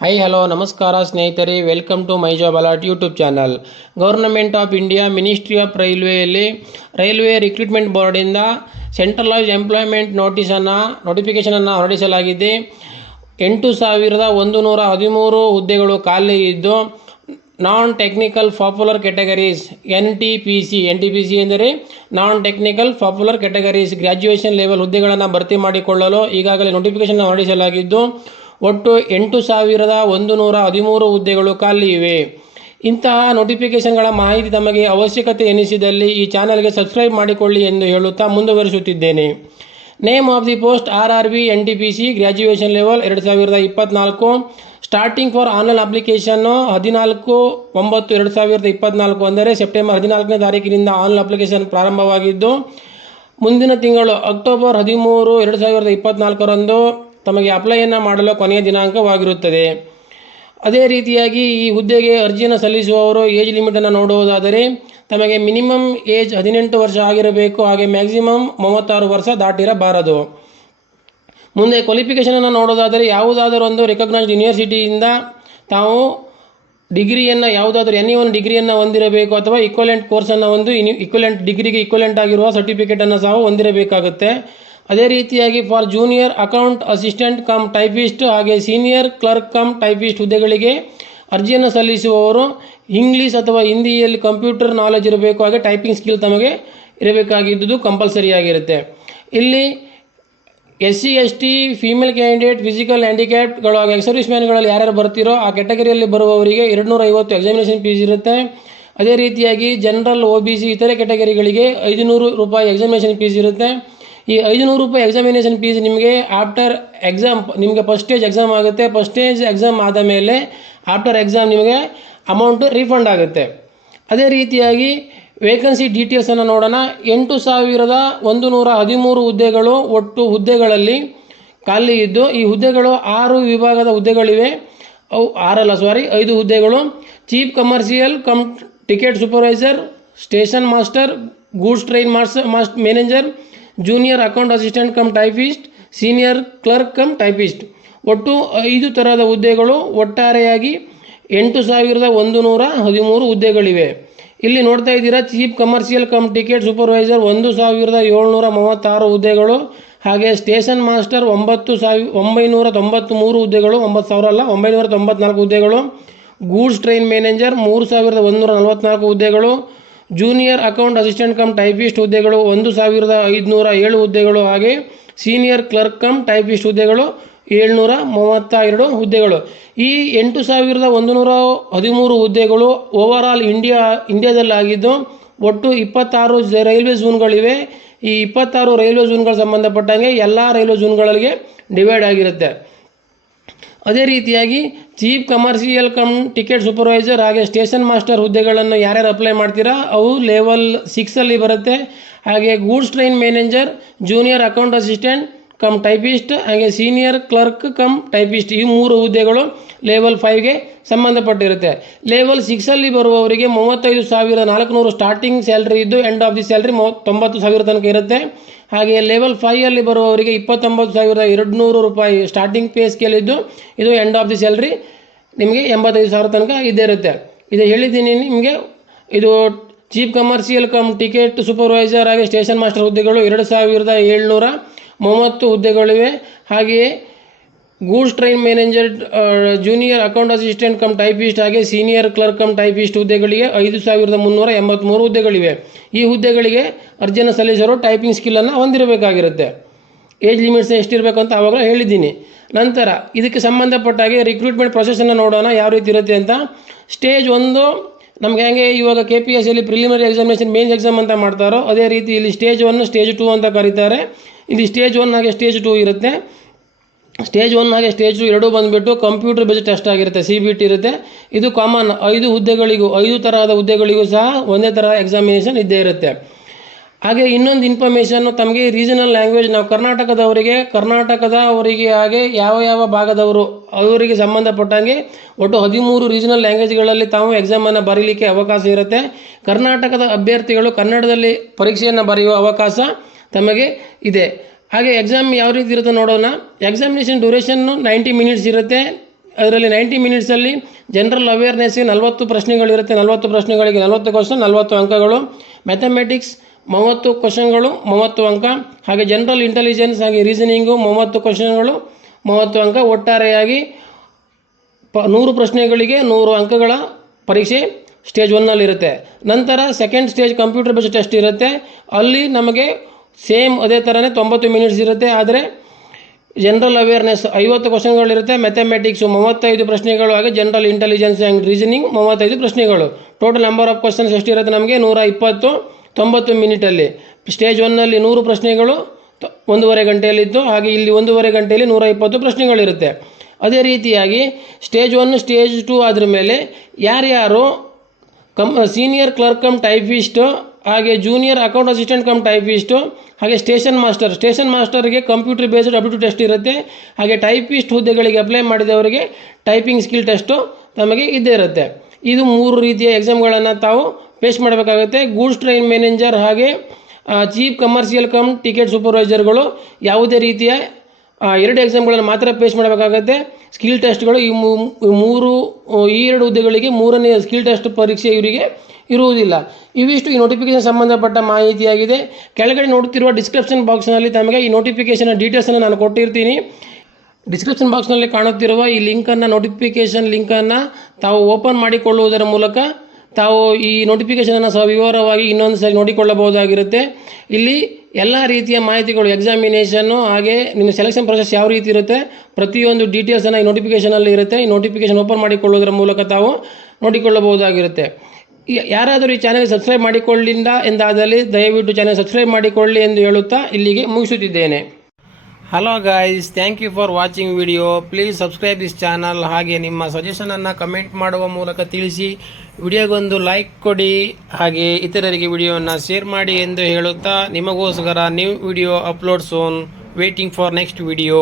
High hello ನಮಸ್ಕಾರ ಸ್ನೇಹಿತರೆ. Welcome to my job alert YouTube channel government of India ministry of ರೈಲ್ವೆಯಲ್ಲಿ railway recruitment ಬೋರ್ಡಿಂದ centralise employment ನೋಟಿಸನ್ನು ನೋಟಿಫಿಕೇಷನನ್ನು ಹೊರಡಿಸಲಾಗಿದೆ. ಎಂಟು ಸಾವಿರದ ಒಂದು ನೂರ ಹದಿಮೂರು ಹುದ್ದೆಗಳು ಖಾಲಿ ಇದ್ದು non technical popular categories N T P C N T P C ಎಂದರೆ non technical popular categories graduation level ಹುದ್ದೆಗಳನ್ನು ಭರ್ತಿ ಮಾಡಿಕೊಳ್ಳಲು ಈಗಾಗಲೇ ನೋಟಿಫಿಕೇಷನ್ ಹೊರಡಿಸಲಾಗಿದ್ದು ಒಟ್ಟು ಎಂಟು ಸಾವಿರದ ಒಂದು ನೂರ ಹದಿಮೂರು ಹುದ್ದೆಗಳು ಖಾಲಿ ಇವೆ. ಇಂತಹ ನೋಟಿಫಿಕೇಷನ್ಗಳ ಮಾಹಿತಿ ತಮಗೆ ಅವಶ್ಯಕತೆ ಎನಿಸಿದಲ್ಲಿ ಈ ಚಾನಲ್ಗೆ ಸಬ್ಸ್ಕ್ರೈಬ್ ಮಾಡಿಕೊಳ್ಳಿ ಎಂದು ಹೇಳುತ್ತಾ ಮುಂದುವರಿಸುತ್ತಿದ್ದೇನೆ. Name of the post R R B, N T P C graduation level ಎರಡು ಸಾವಿರದ ಇಪ್ಪತ್ನಾಲ್ಕು ಸ್ಟಾರ್ಟಿಂಗ್ ಫಾರ್ ಆನ್ಲೈನ್ ಅಪ್ಲಿಕೇಶನ್ನು ಹದಿನಾಲ್ಕು, ಒಂಬತ್ತು, ಎರಡು ಸಾವಿರದ ಇಪ್ಪತ್ನಾಲ್ಕು ಅಂದರೆ ಸೆಪ್ಟೆಂಬರ್ ಹದಿನಾಲ್ಕನೇ ತಾರೀಕಿನಿಂದ ಆನ್ಲೈನ್ ಅಪ್ಲಿಕೇಶನ್ ಪ್ರಾರಂಭವಾಗಿದ್ದು, ಮುಂದಿನ ತಿಂಗಳು ಅಕ್ಟೋಬರ್ ಹದಿಮೂರು, ಎರಡು ಸಾವಿರದ ಇಪ್ಪತ್ನಾಲ್ಕರಂದು ತಮಗೆ ಅಪ್ಲೈಯನ್ನು ಮಾಡಲು ಕೊನೆಯ ದಿನಾಂಕವಾಗಿರುತ್ತದೆ. ಅದೇ ರೀತಿಯಾಗಿ ಈ ಹುದ್ದೆಗೆ ಅರ್ಜಿಯನ್ನು ಸಲ್ಲಿಸುವವರು ಏಜ್ ಲಿಮಿಟನ್ನು ನೋಡುವುದಾದರೆ, ತಮಗೆ ಮಿನಿಮಮ್ ಏಜ್ ಹದಿನೆಂಟು ವರ್ಷ ಆಗಿರಬೇಕು, ಹಾಗೆ ಮ್ಯಾಕ್ಸಿಮಮ್ ಮೂವತ್ತಾರು ವರ್ಷ ದಾಟಿರಬಾರದು. ಮುಂದೆ ಕ್ವಾಲಿಫಿಕೇಷನನ್ನು ನೋಡೋದಾದರೆ ಯಾವುದಾದರೂ ಒಂದು ರೆಕಗ್ನೈಸ್ಡ್ ಯೂನಿವರ್ಸಿಟಿಯಿಂದ ತಾವು ಡಿಗ್ರಿಯನ್ನು, ಯಾವುದಾದ್ರೂ ಎನಿ ಒಂದು ಡಿಗ್ರಿಯನ್ನು ಹೊಂದಿರಬೇಕು ಅಥವಾ ಇಕ್ವಲೆಂಟ್ ಕೋರ್ಸನ್ನು ಒಂದು ಇಕ್ವಲೆಂಟ್ ಡಿಗ್ರಿಗೆ ಇಕ್ವಲೆಂಟ್ ಆಗಿರುವ ಸರ್ಟಿಫಿಕೇಟನ್ನು ಸಹ ಹೊಂದಿರಬೇಕಾಗುತ್ತೆ. ಅದೇ ರೀತಿಯಾಗಿ for junior account assistant cum typist ಹಾಗೆ ಸೀನಿಯರ್ ಕ್ಲರ್ಕ್ ಕಮ್ ಟೈಪಿಸ್ಟ್ ಹುದ್ದೆಗಳಿಗೆ ಅರ್ಜಿಯನ್ನು ಸಲ್ಲಿಸುವವರು ಇಂಗ್ಲೀಷ್ ಅಥವಾ ಹಿಂದಿಯಲ್ಲಿ ಕಂಪ್ಯೂಟರ್ ನಾಲೆಜ್ ಇರಬೇಕು. ಹಾಗೆ ಟೈಪಿಂಗ್ ಸ್ಕಿಲ್ ತಮಗೆ ಇರಬೇಕಾಗಿದ್ದುದು ಕಂಪಲ್ಸರಿ ಆಗಿರುತ್ತೆ. ಇಲ್ಲಿ S C S T female candidate physical ಹ್ಯಾಂಡಿಕ್ಯಾಪ್ಗಳು ಹಾಗೆ ಸರ್ವಿಸ್ ಮ್ಯಾನ್ಗಳಲ್ಲಿ ಯಾರ್ಯಾರು ಬರ್ತಿರೋ ಆ ಕೆಟಗರಿಯಲ್ಲಿ ಬರುವವರಿಗೆ ಎರಡುನೂರ ಐವತ್ತು ಎಕ್ಸಾಮಿನೇಷನ್ ಫೀಸ್ ಇರುತ್ತೆ. ಅದೇ ರೀತಿಯಾಗಿ ಜನರಲ್ ಒ ಬಿ ಸಿ ಇತರೆ ಕೆಟಗರಿಗಳಿಗೆ ಐದುನೂರು ರೂಪಾಯಿ ಎಕ್ಸಾಮಿನೇಷನ್ ಫೀಸ್ ಇರುತ್ತೆ. ಈ ಐದುನೂರು ರೂಪಾಯಿ ಎಕ್ಸಾಮಿನೇಷನ್ ಫೀಸ್ ನಿಮಗೆ ಆಫ್ಟರ್ ಎಕ್ಸಾಮ್ ನಿಮಗೆ ಫಸ್ಟ್ ಸ್ಟೇಜ್ ಎಕ್ಸಾಮ್ ಆಗುತ್ತೆ. ಫಸ್ಟ್ ಸ್ಟೇಜ್ ಎಕ್ಸಾಮ್ ಆದ ಮೇಲೆ ಆಫ್ಟರ್ ಎಕ್ಸಾಮ್ ನಿಮಗೆ ಅಮೌಂಟು ರೀಫಂಡ್ ಆಗುತ್ತೆ. ಅದೇ ರೀತಿಯಾಗಿ ವೇಕನ್ಸಿ ಡೀಟೇಲ್ಸನ್ನು ನೋಡೋಣ. ಎಂಟು ಸಾವಿರದ ಒಂದು ನೂರ ಹದಿಮೂರು ಹುದ್ದೆಗಳು ಒಟ್ಟು ಹುದ್ದೆಗಳಲ್ಲಿ ಖಾಲಿ ಇದ್ದು, ಈ ಹುದ್ದೆಗಳು ಆರು ವಿಭಾಗದ ಹುದ್ದೆಗಳಿವೆ. ಅವು ಆರಲ್ಲ ಸಾರಿ ಐದು ಹುದ್ದೆಗಳು. Chief commercial cum ticket supervisor station master goods train master mast manager junior account assistant cum typist senior clerk cum typist ಒಟ್ಟು ಐದು ಥರದ ಹುದ್ದೆಗಳು ಒಟ್ಟಾರೆಯಾಗಿ ಎಂಟು ಸಾವಿರದ ಒಂದು ನೂರ ಹದಿಮೂರು ಹುದ್ದೆಗಳಿವೆ. ಇಲ್ಲಿ ನೋಡ್ತಾ ಇದ್ದೀರಾ chief commercial cum ticket supervisor ಒಂದು ಸಾವಿರದ ಏಳ್ನೂರ ಮೂವತ್ತಾರು ಹುದ್ದೆಗಳು, ಹಾಗೆ ಸ್ಟೇಷನ್ ಮಾಸ್ಟರ್ ಒಂಬತ್ತು ಸಾವಿ, ಒಂಬೈನೂರ ತೊಂಬತ್ತ್ಮೂರು ಹುದ್ದೆಗಳು, ಒಂಬತ್ತು ಸಾವಿರ ಅಲ್ಲ, ಒಂಬೈನೂರ ತೊಂಬತ್ನಾಲ್ಕು ಹುದ್ದೆಗಳು ಗೂಡ್ಸ್ ಟ್ರೈನ್ ಮ್ಯಾನೇಜರ್ ಮೂರು ಸಾವಿರದ ಒಂದುನೂರ ನಲವತ್ನಾಲ್ಕು ಹುದ್ದೆಗಳು junior account assistant cum typist ಹುದ್ದೆಗಳು ಒಂದು ಸಾವಿರದ ಐದುನೂರ ಏಳು ಹುದ್ದೆಗಳು ಹಾಗೆ ಸೀನಿಯರ್ ಕ್ಲರ್ಕ್ ಕಮ್ ಟೈಪಿಸ್ಟ್ ಹುದ್ದೆಗಳು ಏಳ್ನೂರ ಮೂವತ್ತ ಎರಡು ಹುದ್ದೆಗಳು. ಈ ಎಂಟು ಸಾವಿರದ ಒಂದು ನೂರ ಹದಿಮೂರು ಹುದ್ದೆಗಳು ಓವರ್ ಆಲ್ ಇಂಡಿಯಾ ಇಂಡಿಯಾದಲ್ಲಾಗಿದ್ದು ಒಟ್ಟು ಇಪ್ಪತ್ತಾರು ರೈಲ್ವೆ ಝೋನ್ಗಳಿವೆ ಈ ಇಪ್ಪತ್ತಾರು ರೈಲ್ವೆ ಝೋನ್ಗಳು ಸಂಬಂಧಪಟ್ಟಂಗೆ ಎಲ್ಲ ರೈಲ್ವೆ ಝೋನ್ಗಳಿಗೆ ಡಿವೈಡ್ ಆಗಿರುತ್ತೆ. ಅದೇ ರೀತಿಯಾಗಿ chief commercial cum ticket supervisor ಹಾಗೆ ಸ್ಟೇಷನ್ ಮಾಸ್ಟರ್ ಹುದ್ದೆಗಳನ್ನು ಯಾರ್ಯಾರು ಅಪ್ಲೈ ಮಾಡ್ತೀರಾ, ಅವು ಲೆವೆಲ್ ಸಿಕ್ಸಲ್ಲಿ ಬರುತ್ತೆ. ಹಾಗೆ goods train manager junior account assistant cum typist ಹಾಗೆ ಸೀನಿಯರ್ ಕ್ಲರ್ಕ್ ಕಮ್ ಟೈಪಿಸ್ಟ್ ಈ ಮೂರು ಹುದ್ದೆಗಳು ಲೆವೆಲ್ ಫೈವ್ಗೆ ಸಂಬಂಧಪಟ್ಟಿರುತ್ತೆ. ಲೆವೆಲ್ ಸಿಕ್ಸಲ್ಲಿ ಬರುವವರಿಗೆ ಮೂವತ್ತೈದು ಸಾವಿರದ ನಾಲ್ಕುನೂರು ಸ್ಟಾರ್ಟಿಂಗ್ ಸ್ಯಾಲ್ರಿ ಇದ್ದು ಎಂಡ್ ಆಫ್ ದಿ ಸ್ಯಾಲ್ರಿ ಮೂವತ್ತು ತೊಂಬತ್ತು ಸಾವಿರ ತನಕ ಇರುತ್ತೆ. ಹಾಗೆ ಲೆವೆಲ್ ಫೈಯಲ್ಲಿ ಬರುವವರಿಗೆ ಇಪ್ಪತ್ತೊಂಬತ್ತು ಸಾವಿರದ ಎರಡು ನೂರು ರೂಪಾಯಿ ಸ್ಟಾರ್ಟಿಂಗ್ ಪೇ ಸ್ಕೇಲ್ ಇದ್ದು ಇದು ಎಂಡ್ ಆಫ್ ದಿ ಸ್ಯಾಲ್ರಿ ನಿಮಗೆ ಎಂಬತ್ತೈದು ಸಾವಿರ ತನಕ ಇದ್ದೇ ಇರುತ್ತೆ. ಇದು ಹೇಳಿದ್ದೀನಿ ನಿಮಗೆ, ಇದು chief commercial cum ticket supervisor ಹಾಗೆ ಸ್ಟೇಷನ್ ಮಾಸ್ಟರ್ ಹುದ್ದೆಗಳು ಎರಡು ಸಾವಿರದ ಏಳ್ನೂರ ಮೂವತ್ತು ಹುದ್ದೆಗಳಿವೆ. ಹಾಗೆಯೇ goods train manager junior account assistant cum typist ಹಾಗೆ ಸೀನಿಯರ್ ಕ್ಲರ್ಕ್ ಕಮ್ ಟೈಪಿಸ್ಟ್ ಹುದ್ದೆಗಳಿಗೆ ಐದು ಸಾವಿರದ ಮುನ್ನೂರ ಎಂಬತ್ತ್ಮೂರು ಹುದ್ದೆಗಳಿವೆ. ಈ ಹುದ್ದೆಗಳಿಗೆ ಅರ್ಜಿಯನ್ನು ಸಲ್ಲಿಸಲು ಟೈಪಿಂಗ್ ಸ್ಕಿಲ್ಲನ್ನು ಹೊಂದಿರಬೇಕಾಗಿರುತ್ತೆ. ಏಜ್ ಲಿಮಿಟ್ಸ್ ಎಷ್ಟಿರಬೇಕು ಅಂತ ಆವಾಗಲೇ ಹೇಳಿದ್ದೀನಿ. ನಂತರ ಇದಕ್ಕೆ ಸಂಬಂಧಪಟ್ಟ ಹಾಗೆ ರಿಕ್ರೂಟ್ಮೆಂಟ್ ಪ್ರೊಸೆಸನ್ನು ನೋಡೋಣ, ಯಾವ ರೀತಿ ಇರುತ್ತೆ ಅಂತ. ಸ್ಟೇಜ್ ಒಂದು, ನಮ್ಗೆ ಹೆಂಗೆ ಇವಾಗ ಕೆ ಪಿ ಎಸ್ ಅಲ್ಲಿ ಪ್ರಿಲಿಮಿನರಿ ಎಕ್ಸಾಮಿನೇಷನ್ ಮೇನ್ಸ್ ಎಕ್ಸಾಮ್ ಅಂತ ಮಾಡ್ತಾರೋ, ಅದೇ ರೀತಿ ಇಲ್ಲಿ ಸ್ಟೇಜ್ ಒನ್ ಸ್ಟೇಜ್ ಟೂ ಅಂತ ಕರೀತಾರೆ. ಇಲ್ಲಿ ಸ್ಟೇಜ್ ಒನ್ ಹಾಗೆ ಸ್ಟೇಜ್ ಟು ಇರುತ್ತೆ. ಸ್ಟೇಜ್ ಒನ್ ಹಾಗೆ ಸ್ಟೇಜ್ ಟು ಎರಡೂ ಬಂದುಬಿಟ್ಟು ಕಂಪ್ಯೂಟರ್ ಬೇಸ್ಡ್ ಟೆಸ್ಟ್ ಆಗಿರುತ್ತೆ ಸಿ ಬಿ ಟಿ ಇರುತ್ತೆ. ಇದು ಕಾಮನ್ ಐದು ಹುದ್ದೆಗಳಿಗೂ, ಐದು ತರಹದ ಹುದ್ದೆಗಳಿಗೂ ಸಹ ಒಂದೇ ಥರ ಎಕ್ಸಾಮಿನೇಷನ್ ಇದ್ದೇ ಇರುತ್ತೆ. ಹಾಗೆ ಇನ್ನೊಂದು ಇನ್ಫಾರ್ಮೇಷನ್ನು ತಮಗೆ ರೀಜನಲ್ ಲ್ಯಾಂಗ್ವೇಜ್ ನಾವು ಕರ್ನಾಟಕದವರಿಗೆ, ಕರ್ನಾಟಕದ ಅವರಿಗೆ ಹಾಗೆ ಯಾವ ಯಾವ ಭಾಗದವರು ಅವರಿಗೆ ಸಂಬಂಧಪಟ್ಟಂಗೆ ಒಟ್ಟು ಹದಿಮೂರು ರೀಜನಲ್ ಲ್ಯಾಂಗ್ವೇಜ್ಗಳಲ್ಲಿ ತಾವು ಎಕ್ಸಾಮನ್ನು ಬರೀಲಿಕ್ಕೆ ಅವಕಾಶ ಇರುತ್ತೆ. ಕರ್ನಾಟಕದ ಅಭ್ಯರ್ಥಿಗಳು ಕನ್ನಡದಲ್ಲಿ ಪರೀಕ್ಷೆಯನ್ನು ಬರೆಯುವ ಅವಕಾಶ ತಮಗೆ ಇದೆ. ಹಾಗೆ ಎಕ್ಸಾಮ್ ಯಾವ ರೀತಿ ಇರುತ್ತೆ ನೋಡೋಣ. ಎಕ್ಸಾಮಿನೇಷನ್ ಡ್ಯೂರೇಷನ್ನು ನೈಂಟಿ ಮಿನಿಟ್ಸ್ ಇರುತ್ತೆ. ಅದರಲ್ಲಿ ನೈಂಟಿ ಮಿನಿಟ್ಸಲ್ಲಿ ಜನರಲ್ ಅವೇರ್ನೆಸ್ಗೆ ನಲವತ್ತು ಪ್ರಶ್ನೆಗಳಿರುತ್ತೆ ನಲವತ್ತು ಪ್ರಶ್ನೆಗಳಿಗೆ ನಲವತ್ತು ಕ್ವಶನ್ ನಲವತ್ತು ಅಂಕಗಳು. ಮ್ಯಾಥಮೆಟಿಕ್ಸ್ ಮೂವತ್ತು ಕ್ವಶನ್ಗಳು ಮೂವತ್ತು ಅಂಕ. ಹಾಗೆ ಜನರಲ್ ಇಂಟೆಲಿಜೆನ್ಸ್ ಹಾಗೆ ರೀಸನಿಂಗು ಮೂವತ್ತು ಕ್ವಶನ್ಗಳು ಮೂವತ್ತು ಅಂಕ. ಒಟ್ಟಾರೆಯಾಗಿ ಪ ನೂರು ಪ್ರಶ್ನೆಗಳಿಗೆ ನೂರು ಅಂಕಗಳ ಪರೀಕ್ಷೆ ಸ್ಟೇಜ್ ಒನ್ನಲ್ಲಿರುತ್ತೆ ನಂತರ second stage computer based test ಇರುತ್ತೆ. ಅಲ್ಲಿ ನಮಗೆ ಸೇಮ್ ಅದೇ ಥರನೇ ತೊಂಬತ್ತು ಮಿನಿಟ್ಸ್ ಇರುತ್ತೆ, ಆದರೆ ಜನರಲ್ ಅವೇರ್ನೆಸ್ ಐವತ್ತು ಕ್ವಶನ್ಗಳಿರುತ್ತೆ ಮ್ಯಾಥಮೆಟಿಕ್ಸು ಮೂವತ್ತೈದು ಪ್ರಶ್ನೆಗಳು, ಹಾಗೆ ಜನರಲ್ ಇಂಟೆಲಿಜೆನ್ಸ್ ಆ್ಯಂಡ್ ರೀಸನಿಂಗ್ ಮೂವತ್ತೈದು ಪ್ರಶ್ನೆಗಳು. ಟೋಟಲ್ ನಂಬರ್ ಆಫ್ ಕ್ವಶನ್ಸ್ ಎಷ್ಟಿರುತ್ತೆ ನಮಗೆ? ನೂರ ಇಪ್ಪತ್ತು ತೊಂಬತ್ತು ಮಿನಿಟಲ್ಲಿ ಸ್ಟೇಜ್ ಒನ್ನಲ್ಲಿ ನೂರು ಪ್ರಶ್ನೆಗಳು ಒಂದೂವರೆ ಗಂಟೆಯಲ್ಲಿದ್ದು ಹಾಗೆ ಇಲ್ಲಿ ಒಂದೂವರೆ ಗಂಟೆಯಲ್ಲಿ ನೂರ ಇಪ್ಪತ್ತು ಪ್ರಶ್ನೆಗಳಿರುತ್ತೆ. ಅದೇ ರೀತಿಯಾಗಿ ಸ್ಟೇಜ್ ಒನ್ ಸ್ಟೇಜ್ ಟು ಆದ್ರ ಮೇಲೆ ಯಾರ್ಯಾರು cum senior clerk cum typist ಹಾಗೆ junior account assistant cum typist ಹಾಗೆ ಸ್ಟೇಷನ್ ಮಾಸ್ಟರ್, ಸ್ಟೇಷನ್ ಮಾಸ್ಟರ್ಗೆ ಕಂಪ್ಯೂಟರ್ ಬೇಸ್ಡ್ ಅಪ್ಟಿಟ್ಯೂಡ್ ಟೆಸ್ಟ್ ಇರುತ್ತೆ. ಹಾಗೆ ಟೈಪಿಸ್ಟ್ ಹುದ್ದೆಗಳಿಗೆ ಅಪ್ಲೈ ಮಾಡಿದವರಿಗೆ ಟೈಪಿಂಗ್ ಸ್ಕಿಲ್ ಟೆಸ್ಟು ನಮಗೆ ಇದ್ದೇ ಇರುತ್ತೆ. ಇದು ಮೂರು ರೀತಿಯ ಎಕ್ಸಾಮ್ಗಳನ್ನು ತಾವು ಫೇಸ್ ಮಾಡಬೇಕಾಗುತ್ತೆ. ಗೂಡ್ಸ್ ಟ್ರೈನ್ ಮ್ಯಾನೇಜರ್ ಹಾಗೆ ಚೀಫ್ ಕಮರ್ಷಿಯಲ್ ಕಮ್ ಟಿಕೆಟ್ ಸೂಪರ್ವೈಸರ್ಗಳು ಯಾವುದೇ ರೀತಿಯ ಎರಡು ಎಕ್ಸಾಮ್ಗಳನ್ನು ಮಾತ್ರ ಪೇಸ್ ಮಾಡಬೇಕಾಗತ್ತೆ. ಸ್ಕಿಲ್ ಟೆಸ್ಟ್ಗಳು ಈ ಮೂರು ಈ ಎರಡು ಹುದ್ದೆಗಳಿಗೆ ಮೂರನೇ ಸ್ಕಿಲ್ ಟೆಸ್ಟ್ ಪರೀಕ್ಷೆ ಇವರಿಗೆ ಇರುವುದಿಲ್ಲ. ಇವಿಷ್ಟು ಈ ನೋಟಿಫಿಕೇಶನ್ ಸಂಬಂಧಪಟ್ಟ ಮಾಹಿತಿಯಾಗಿದೆ. ಕೆಳಗಡೆ ನೋಡುತ್ತಿರುವ ಡಿಸ್ಕ್ರಿಪ್ಷನ್ ಬಾಕ್ಸ್ನಲ್ಲಿ ತಮಗೆ ಈ ನೋಟಿಫಿಕೇಶನ್ ಡೀಟೇಲ್ಸನ್ನು ನಾನು ಕೊಟ್ಟಿರ್ತೀನಿ. ಡಿಸ್ಕ್ರಿಪ್ಷನ್ ಬಾಕ್ಸ್ನಲ್ಲಿ ಕಾಣುತ್ತಿರುವ ಈ ಲಿಂಕನ್ನು ನೋಟಿಫಿಕೇಶನ್ ಲಿಂಕನ್ನು ತಾವು ಓಪನ್ ಮಾಡಿಕೊಳ್ಳುವುದರ ಮೂಲಕ ತಾವು ಈ ನೋಟಿಫಿಕೇಷನನ್ನು ಸವಿವರವಾಗಿ ಇನ್ನೊಂದು ಸಲ ನೋಡಿಕೊಳ್ಳಬಹುದಾಗಿರುತ್ತೆ. ಇಲ್ಲಿ ಎಲ್ಲ ರೀತಿಯ ಮಾಹಿತಿಗಳು ಎಕ್ಸಾಮಿನೇಷನ್ನು ಹಾಗೆ ನಿಮ್ಮ ಸೆಲೆಕ್ಷನ್ ಪ್ರೊಸೆಸ್ ಯಾವ ರೀತಿ ಇರುತ್ತೆ, ಪ್ರತಿಯೊಂದು ಡೀಟೇಲ್ಸನ್ನು ಈ ನೋಟಿಫಿಕೇಷನಲ್ಲಿ ಇರುತ್ತೆ. ಈ ನೋಟಿಫಿಕೇಷನ್ ಓಪನ್ ಮಾಡಿಕೊಳ್ಳೋದ್ರ ಮೂಲಕ ತಾವು ನೋಡಿಕೊಳ್ಳಬಹುದಾಗಿರುತ್ತೆ. ಯಾರಾದರೂ ಈ ಚಾನೆಲ್ ಸಬ್ಸ್ಕ್ರೈಬ್ ಮಾಡಿಕೊಳ್ಳಿಂದ ಎಂದಾದಲ್ಲಿ ದಯವಿಟ್ಟು ಚಾನೆಲ್ ಸಬ್ಸ್ಕ್ರೈಬ್ ಮಾಡಿಕೊಳ್ಳಿ ಎಂದು ಹೇಳುತ್ತಾ ಇಲ್ಲಿಗೆ ಮುಗಿಸುತ್ತಿದ್ದೇನೆ. Hello guys thank you for watching video please subscribe this channel ಹಾಗೆ ನಿಮ್ಮ ಸಜೆಷನನ್ನು ಕಮೆಂಟ್ ಮಾಡುವ ಮೂಲಕ ತಿಳಿಸಿ. ವಿಡಿಯೋಗೊಂದು ಲೈಕ್ ಕೊಡಿ. ಹಾಗೆ ಇತರರಿಗೆ ವಿಡಿಯೋವನ್ನು ಶೇರ್ ಮಾಡಿ ಎಂದು ಹೇಳುತ್ತಾ ನಿಮಗೋಸ್ಕರ new video upload soon waiting for next video